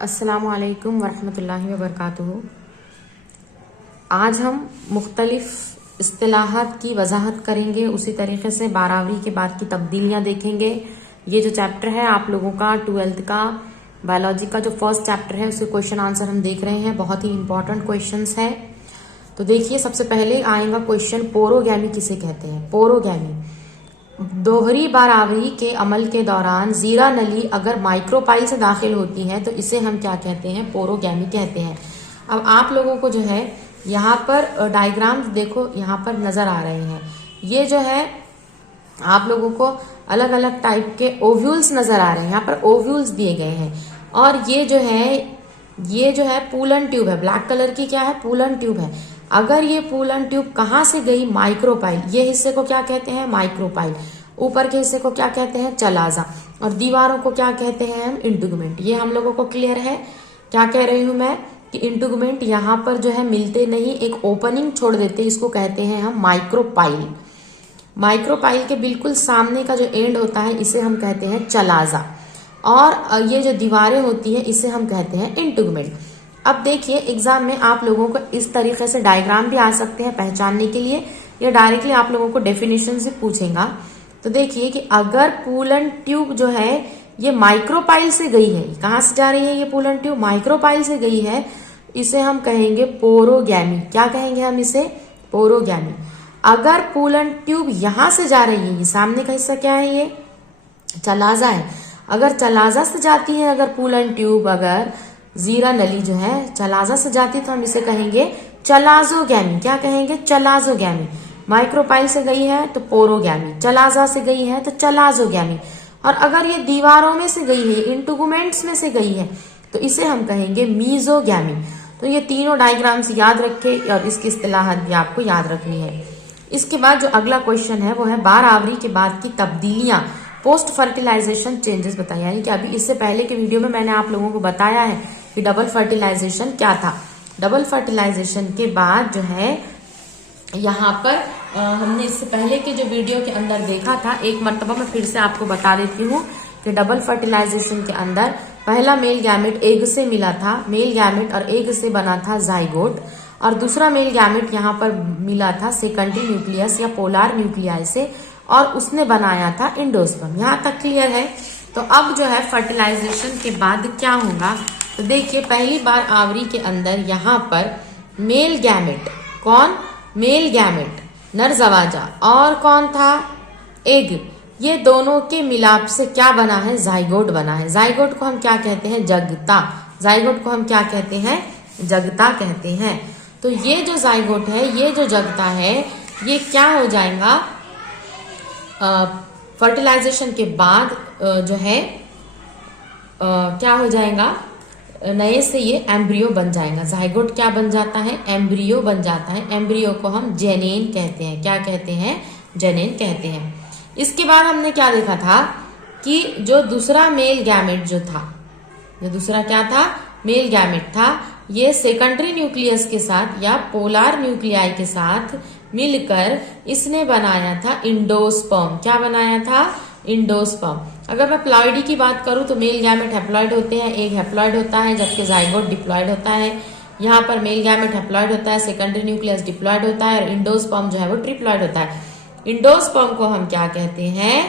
अस्सलामुअलैकुम वरहमतुल्लाहि वबरकातुहू। आज हम मुख्तलिफ इस्तिलाहात की वजाहत करेंगे। उसी तरीके से बारहवीं के बाद की तब्दीलियां देखेंगे। ये जो चैप्टर है आप लोगों का 12th का बायोलॉजी का जो फर्स्ट चैप्टर है उसके क्वेश्चन आंसर हम देख रहे हैं। बहुत ही इंपॉर्टेंट क्वेश्चंस है। तो देखिए, सबसे पहले आएगा क्वेश्चन, पोरोगैमी किसे कहते हैं। पोरोगैमी दोहरी बारहवीं के अमल के दौरान जीरा नली अगर माइक्रोपाइल से दाखिल होती है तो इसे हम क्या कहते हैं, पोरोगैमी कहते हैं। अब आप लोगों को जो है यहाँ पर डायग्राम देखो, यहाँ पर नजर आ रहे हैं। ये जो है आप लोगों को अलग अलग टाइप के ओव्यूल्स नजर आ रहे हैं। यहाँ पर ओव्यूल्स दिए गए हैं और ये जो है पूलन ट्यूब है। ब्लैक कलर की क्या है, पूलन ट्यूब है। अगर ये पूलन ट्यूब कहाँ से गई, माइक्रोपाइल। ये हिस्से को क्या कहते हैं, माइक्रोपाइल। ऊपर के हिस्से को क्या कहते हैं, चलाजा। और दीवारों को क्या कहते हैं हम, इंटुगमेंट। ये हम लोगों को क्लियर है। क्या कह रही हूं मैं कि इंटुगमेंट यहाँ पर जो है मिलते नहीं, एक ओपनिंग छोड़ देते, इसको कहते हैं हम माइक्रोपाइल। माइक्रोपाइल के बिल्कुल सामने का जो एंड होता है इसे हम कहते हैं चलाजा। और ये जो दीवारें होती है इसे हम कहते हैं इंटुगमेंट। अब देखिए, एग्जाम में आप लोगों को इस तरीके से डायग्राम भी आ सकते हैं पहचानने के लिए, या डायरेक्टली आप लोगों को डेफिनेशन से पूछेगा। तो देखिए कि अगर पूलन ट्यूब जो है ये माइक्रोपाइल से गई है, कहां से जा रही है ये पूलन ट्यूब, माइक्रोपाइल से गई है, इसे हम कहेंगे पोरोगैमी। क्या कहेंगे हम इसे, पोरोगैमी। अगर पूलन ट्यूब यहां से जा रही है, ये सामने का हिस्सा क्या है, ये चलाजा है। अगर चलाजा से जाती है, अगर पूलन ट्यूब, अगर जीरा नली जो है चलाजा से जाती तो हम इसे कहेंगे चलाजोगैमी। क्या कहेंगे, चलाजोगैमी। माइक्रोपाइल से गई है तो पोरोगैमी, चलाजा से गई है तो चलाजोगैमी। और अगर ये दीवारों में से गई है, इंटुगमेंट्स में से गई है, तो इसे हम कहेंगे मीजोगैमी। तो ये तीनों डायग्राम्स याद रखे और इसकी इस्तिलाहात भी आपको याद रखनी है। इसके बाद जो अगला क्वेश्चन है वो है बारहवीं के बाद की तब्दीलियां, पोस्ट फर्टिलाइजेशन चेंजेस बताइए। यानी कि अभी इससे पहले के वीडियो में मैंने आप लोगों को बताया है कि डबल फर्टिलाइजेशन क्या था। डबल फर्टिलाइजेशन के बाद जो है यहाँ पर हमने इससे पहले के जो वीडियो के अंदर देखा था, एक मर्तबा मैं फिर से आपको बता देती हूँ कि डबल फर्टिलाइजेशन के अंदर पहला मेल गैमेट एग से मिला था, मेल गैमेट और एग से बना था जाइगोट। और दूसरा मेल गैमेट यहाँ पर मिला था सेकेंडरी न्यूक्लियस या पोलार न्यूक्लियाई से, और उसने बनाया था इंडोस्पर्म। यहाँ तक क्लियर है। तो अब जो है फर्टिलाइजेशन के बाद क्या होगा, तो देखिए पहली बार आवरी के अंदर यहाँ पर मेल गैमेट, कौन, मेल गैमेट नरजवाजा, और कौन था, एग, ये दोनों के मिलाप से क्या बना है, जाइगोट बना है। जाइगोट को हम क्या कहते हैं, जगता। जाइगोट को हम क्या कहते हैं, जगता कहते हैं। तो ये जो जाइगोट है, ये जो जगता है, ये क्या हो जाएगा, फर्टिलाइजेशन के बाद जो है क्या हो जाएगा, नए से ये एम्ब्रियो बन जाएगा। जाइगोट क्या बन जाता है, एम्ब्रियो बन जाता है। एम्ब्रियो को हम जेनेन कहते हैं। क्या कहते हैं, जेनेन कहते हैं। इसके बाद हमने क्या देखा था कि जो दूसरा मेल गैमेट जो था, जो दूसरा क्या था, मेल गैमेट था, ये सेकेंडरी न्यूक्लियस के साथ या पोलार न्यूक्लियाई के साथ मिलकर इसने बनाया था इंडोस्पर्म। क्या बनाया था, इंडोस्पर्म। अगर मैं प्लॉइडी की बात करूं तो मेल गैमेट हैप्लॉइड होते हैं, एक हैप्लॉइड होता है, जबकि जाइगोट डिप्लॉइड होता है। यहाँ पर मेल गैमेट हैप्लॉइड होता है, सेकेंडरी न्यूक्लियस डिप्लॉइड होता है, और इंडोस्पर्म जो है वो ट्रिप्लॉइड होता है। इंडोस्पर्म को हम क्या कहते हैं,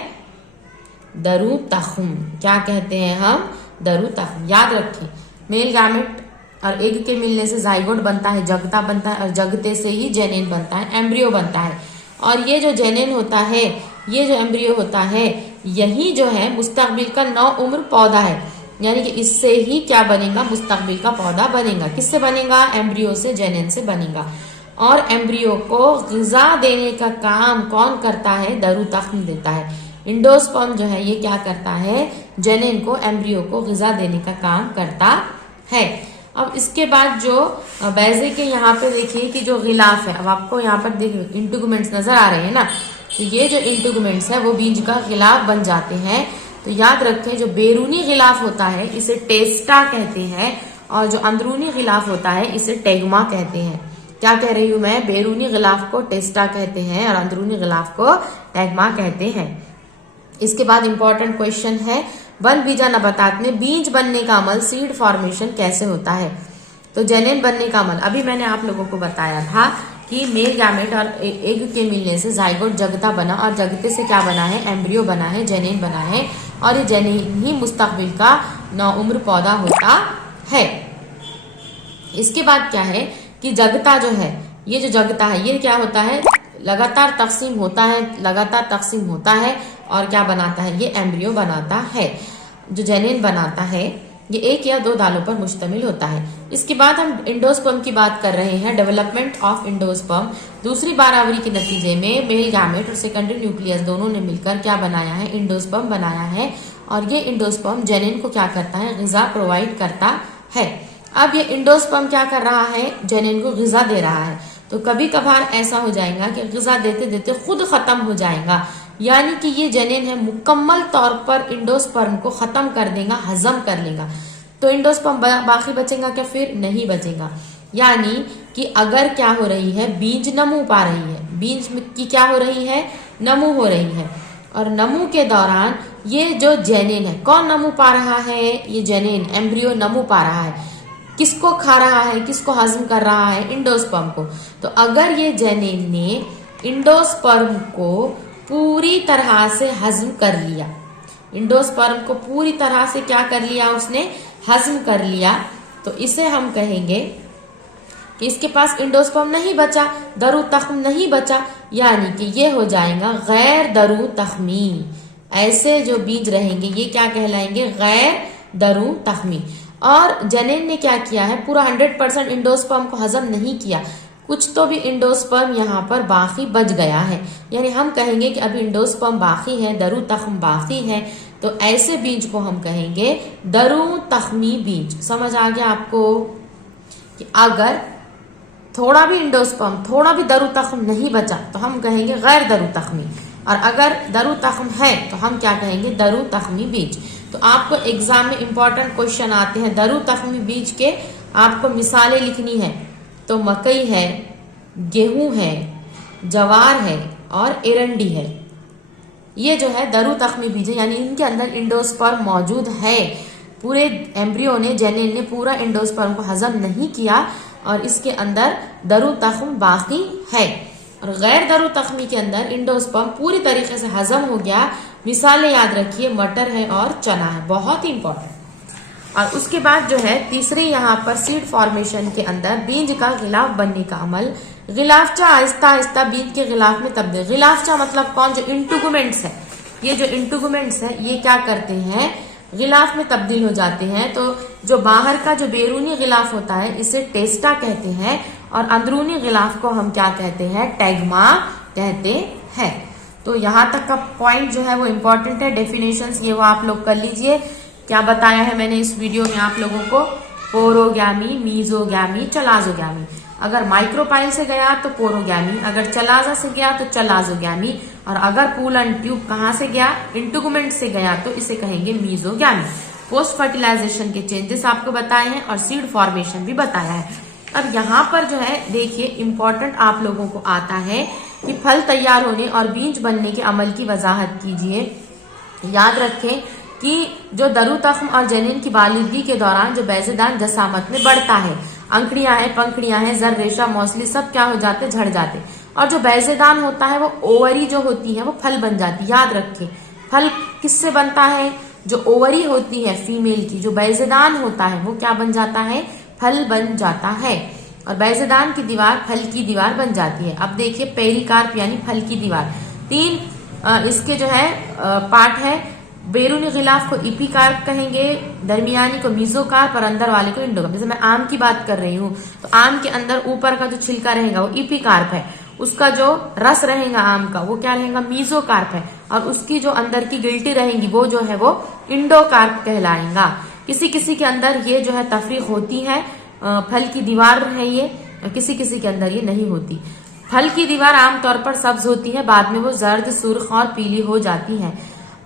दरू तख्म। क्या कहते हैं हम, दरू तख्म। याद रखें, मेल गैमेट और एग के मिलने से जाइगोट बनता है, जगता बनता है, और जगते से ही जेनेन बनता है, एम्ब्रियो बनता है। और ये जो जेनेन होता है, ये जो एम्ब्रियो होता है, यही जो है मुस्तकबिल का नौ उम्र पौधा है। यानी कि इससे ही क्या बनेगा, मुस्तकबिल का पौधा बनेगा। किससे बनेगा, एम्ब्रियो से, जेनेन से बनेगा। और एम्ब्रियो को ग़िज़ा देने का काम कौन करता है, दरू तख्म देता है। इंडोस्पर्म जो है ये क्या करता है, जेनेन को, एम्ब्रियो को ग़िज़ा देने का काम करता है। अब इसके बाद जो बैजे के यहाँ पे देखिए कि जो गिलाफ है, अब आपको यहाँ पर देखिए इंटुगमेंट्स नजर आ रहे हैं ना, तो ये जो इंटुगमेंट्स है वो बीज का गिलाफ बन जाते हैं। तो याद रखें, जो बैरूनी गिलाफ होता है इसे टेस्टा कहते हैं, और जो अंदरूनी गिलाफ होता है इसे टेगमा कहते हैं। क्या कह रही हूं मैं, बैरूनी गिलाफ को टेस्टा कहते हैं और अंदरूनी गिलाफ को टेगमा कहते हैं। इसके बाद इंपॉर्टेंट क्वेश्चन है वन बीजा नबातात में बीज बनने का अमल सीड फॉर्मेशन कैसे होता है। तो जेनेन बनने का अमल अभी मैंने आप लोगों को बताया था कि मेल गैमेट और एग के मिलने से जाइगोट जगता बना और जगते से क्या बना है, एम्ब्रियो बना है, जेनेन बना है और ये जेनेन ही मुस्तकबिल का नौउम्र पौधा होता है। इसके बाद क्या है कि जगता जो है, ये जो जगता है ये क्या होता है, लगातार तकसीम होता है, लगातार तकसीम होता है और क्या बनाता है, ये एम्ब्रियो बनाता है। जो जेनेन बनाता है ये एक या दो दालों पर मुश्तमिल होता है। इसके बाद हम इंडोस्पर्म की बात कर रहे हैं, डेवलपमेंट ऑफ इंडोस्पर्म। दूसरी बारावरी के नतीजे में मेल गैमेट और सेकेंडरी न्यूक्लियस दोनों ने मिलकर क्या बनाया है, इंडोस्पर्म बनाया है और ये इंडोस्पर्म जेनेन को क्या करता है, ग़िज़ा प्रोवाइड करता है। अब ये इंडोस्पर्म क्या कर रहा है, जेनेन को ग़िज़ा दे रहा है। तो कभी कभार ऐसा हो जाएगा कि ग़िज़ा देते देते खुद खत्म हो जाएगा, यानी कि ये जेनेन है मुकम्मल तौर पर इंडोस्पर्म को खत्म कर देगा, हजम कर लेगा। तो इंडोस्पर्म बाकी बचेगा क्या, फिर नहीं बचेगा। यानी कि अगर क्या हो रही है, बीज नमू पा रही है, बीज की क्या हो रही है, नमू हो रही है और नमू के दौरान ये जो जेनेन है, कौन नमू पा रहा है, ये जेनेन एम्ब्रियो नमू पा रहा है। किसको खा रहा है, किसको हजम कर रहा है, इंडोस्पर्म को। तो अगर ये जेनेन ने इंडोस्पर्म को पूरी तरह से हजम कर लिया, इंडोस्पर्म को पूरी तरह से क्या कर लिया, उसने हजम कर लिया, तो इसे हम कहेंगे कि इसके पास इंडोस्पर्म नहीं बचा, दरू तख्म नहीं बचा, यानी कि ये हो जाएगा गैर दरू तख्मी। ऐसे जो बीज रहेंगे ये क्या कहलाएंगे, गैर दरू तख्मी। और जेनेन ने क्या किया है, पूरा 100% इंडोस्पर्म को हजम नहीं किया, कुछ तो भी इंडोस्पर्म यहाँ पर बाकी बच गया है, यानी हम कहेंगे कि अभी इंडोस्पर्म बाकी है, दरू तख्म बाकी है। तो ऐसे बीज को हम कहेंगे दरू तख्मी बीज। समझ आ गया आपको कि अगर थोड़ा भी इंडोस्पर्म, थोड़ा भी दरू तख्म नहीं बचा तो हम कहेंगे गैर दरू तख्मी, और अगर दरू तख्म है तो हम क्या कहेंगे, दरू तख्मी बीज। तो आपको एग्जाम में इंपॉर्टेंट क्वेश्चन आते हैं दरू तख्मी बीज के, आपको मिसालें लिखनी है। तो मकई है, गेहूं है, जवार है और एरंडी है, ये जो है दरू तख्मी बीज है, यानी इनके अंदर इंडोस्पर्म मौजूद है। पूरे एम्ब्रियो ने, जेनेन ने पूरा इंडोस्पर्म को हजम नहीं किया और इसके अंदर दरू तख्म बाकी है। और गैर दरू तख्मी के अंदर इंडोस्पर्म पूरी तरीके से हजम हो गया। मिसालें याद रखिए, मटर है और चना है, बहुत ही इंपॉर्टेंट। और उसके बाद जो है तीसरी यहाँ पर सीड फॉर्मेशन के अंदर बीज का गिलाफ बनने का अमल। गिलाफचा आहिस्ता आहिस्ता बीज के गिलाफ में तब्दील। गिलाफचा मतलब कौन, जो इंटुगमेंट्स है, ये जो इंटुगमेंट्स है ये क्या करते हैं, गिलाफ में तब्दील हो जाते हैं। तो जो बाहर का जो बैरूनी गिलाफ होता है इसे टेस्टा कहते हैं और अंदरूनी गिलाफ को हम क्या कहते हैं, टैग्मा कहते हैं। तो यहाँ तक का पॉइंट जो है वो इम्पोर्टेंट है, डेफिनेशंस ये वो आप लोग कर लीजिए। क्या बताया है मैंने इस वीडियो में आप लोगों को, पोरोगैमी, मीजोगैमी, चलाजोगैमी। अगर माइक्रोपाइल से गया तो पोरोगैमी, अगर चलाजा से गया तो चलाजोगैमी, और अगर पूल एंड ट्यूब कहाँ से गया, इंटुगमेंट से गया, तो इसे कहेंगे मीजोगैमी। पोस्ट फर्टिलाइजेशन के चेंजेस आपको बताए हैं और सीड फॉर्मेशन भी बताया है। अब यहाँ पर जो है देखिए इम्पोर्टेंट आप लोगों को आता है कि फल तैयार होने और बीज बनने के अमल की वजाहत कीजिए। याद रखें कि जो दरू तख्म और जेनेन की बालिदगी के दौरान जो बैजेदान जसामत में बढ़ता है, अंकड़ियां हैं, पंखड़ियां हैं, जर, रेशा, मौसली सब क्या हो जाते, झड़ जाते। और जो बैजेदान होता है वो ओवरी जो होती है वो फल बन जाती है। याद रखें फल किससे बनता है, जो ओवरी होती है फीमेल की, जो बैजेदान होता है वो क्या बन जाता है, फल बन जाता है। और बैजेदान की दीवार फल की दीवार बन जाती है। अब देखिए पेरिकार्प यानी फल की दीवार। तीन इसके जो है पार्ट है। बैरूनी गिलाफ को इपीकार्प कहेंगे, दरमियानी को मीजोकार्प और अंदर वाले को इंडोकार्प। जैसे मैं आम की बात कर रही हूँ तो आम के अंदर ऊपर का जो छिलका रहेगा वो इपीकार्प है, उसका जो रस रहेगा आम का वो क्या रहेगा, मीजोकार्प है, और उसकी जो अंदर की गिल्टी रहेंगी वो जो है वो इंडोकार्प कहलाएगा। किसी किसी के अंदर ये जो है तफरीक होती है, फल की दीवार है ये, किसी किसी के अंदर ये नहीं होती। फल की दीवार आमतौर पर सब्ज होती है, बाद में वो जर्द, सुर्ख और पीली हो जाती है।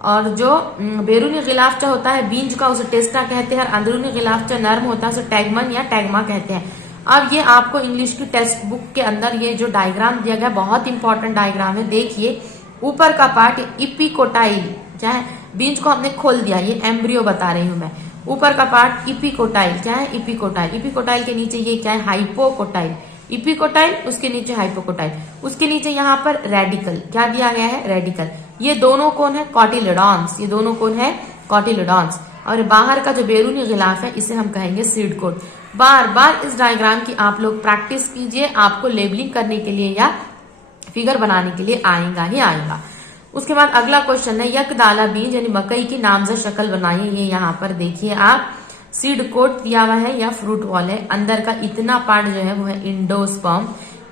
और जो बैरूनी गिलाफचा होता है बीज का उसे टेस्टा कहते हैं, और अंदरूनी गिलाफचा नर्म होता है उसे टैगमन या टैग्मा कहते हैं। अब ये आपको इंग्लिश की टेक्स्ट बुक के अंदर ये जो डायग्राम दिया गया बहुत इंपॉर्टेंट डायग्राम है, देखिए ऊपर का पार्ट इपीकोटाइल क्या है, बीज को हमने खोल दिया, ये एम्ब्रियो बता रही हूं मैं। ऊपर का पार्ट इपिकोटाइल, क्या है इपिकोटाइल, इपिकोटाइल के नीचे ये क्या है हाइपोकोटाइल, इपिकोटाइल उसके नीचे हाइपोकोटाइल, उसके नीचे यहाँ पर रेडिकल, क्या दिया गया है रेडिकल। ये दोनों कौन है कॉटिलेडॉन्स, ये दोनों कौन है कॉटिलेडॉन्स। और बाहर का जो बैरूनी गिलाफ है इसे हम कहेंगे सीड कोट। बार बार इस डायग्राम की आप लोग प्रैक्टिस कीजिए, आपको लेबलिंग करने के लिए या फिगर बनाने के लिए आएगा ही आएगा। उसके बाद अगला क्वेश्चन है यकदाला बीज यानी मकई की नामजद शक्ल बनाइए। ये यहाँ पर देखिए आप, सीड कोट दिया हुआ है या फ्रूट वॉल है, अंदर का इतना पार्ट जो है वो है इंडोस्पर्म,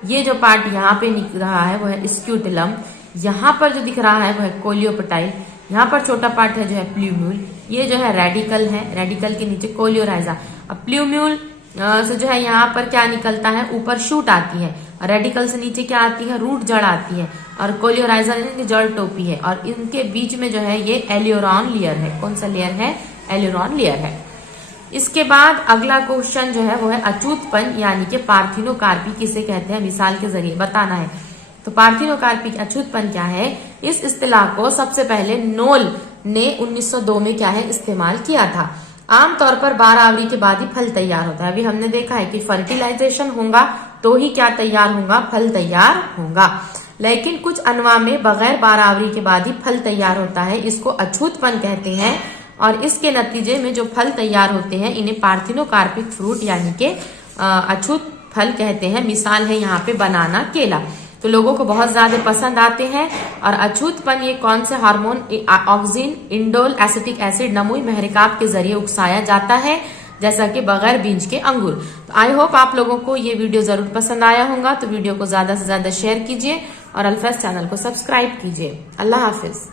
ये जो पार्ट यहाँ पे दिख रहा है वो है स्क्यूटिलम, यहाँ पर जो दिख रहा है वो है कोलियोपेटाइल, यहाँ पर छोटा पार्ट है जो है प्ल्यूम्यूल, ये जो है रेडिकल है, रेडिकल के नीचे कोलियोराइजा। अब प्ल्यूम्यूल से जो है यहाँ पर क्या निकलता है, ऊपर शूट आती है, रेडिकल से नीचे क्या आती है रूट जड़ आती है, और कोलियोराइजा जड़ टोपी है, और इनके बीच में जो है ये एलियोरॉन लेयर है। कौन सा लेयर है एलियोरॉन लेयर है। इसके बाद अगला क्वेश्चन जो है वो है अछूतपन यानी कि पार्थिनोकार्पी किसे कहते हैं, मिसाल के जरिए बताना है। तो पार्थिनोकार्पी अछूतपन क्या है, इस इस्तिलाह को सबसे पहले नोल ने 1902 में क्या है इस्तेमाल किया था। आमतौर पर 12 आवरी के बाद ही फल तैयार होता है। अभी हमने देखा है कि फर्टिलाइजेशन होगा तो ही क्या तैयार होगा, फल तैयार होगा, लेकिन कुछ अनवा में बगैर 12 आवरी के बाद ही फल तैयार होता है, इसको अछूतपन कहते हैं। और इसके नतीजे में जो फल तैयार होते हैं इन्हें पार्थिनोकार्पिक फ्रूट यानी कि अछूत फल कहते हैं। मिसाल है यहाँ पे बनाना, केला, तो लोगों को बहुत ज्यादा पसंद आते हैं। और अछूतपन ये कौन से hormone auxin indole acetic acid नमुई महरिकाब के जरिए उकसाया जाता है, जैसा कि बगैर बीज के अंगूर। तो आई होप आप लोगों को ये वीडियो जरूर पसंद आया होगा, तो वीडियो को ज्यादा से ज्यादा शेयर कीजिए और अल्फाज चैनल को सब्सक्राइब कीजिए। अल्लाह हाफिज।